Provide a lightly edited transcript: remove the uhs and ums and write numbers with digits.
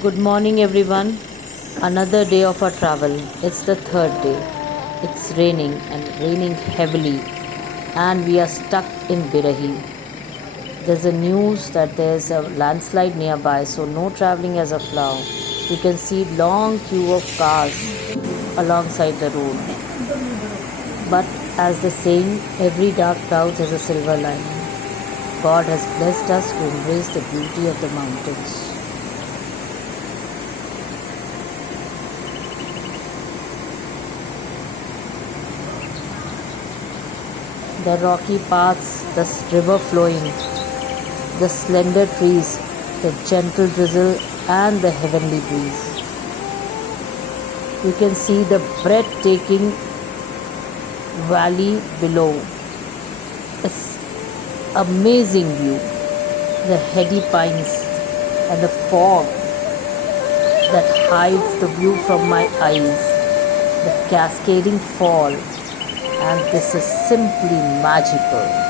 Good morning, everyone. Another day of our travel. It's the third day. It's raining and raining heavily, and we are stuck in Birahi. There's a news that there's a landslide nearby, so no traveling as of now. You can see long queue of cars alongside the road. But as the saying, every dark cloud has a silver lining. God has blessed us to embrace the beauty of the mountains. The rocky paths, the river flowing, the slender trees, the gentle drizzle, and the heavenly breeze. You can see the breathtaking valley below. It's amazing view. The heady pines and the fog that hides the view from my eyes. The cascading fall, and this is simply magical.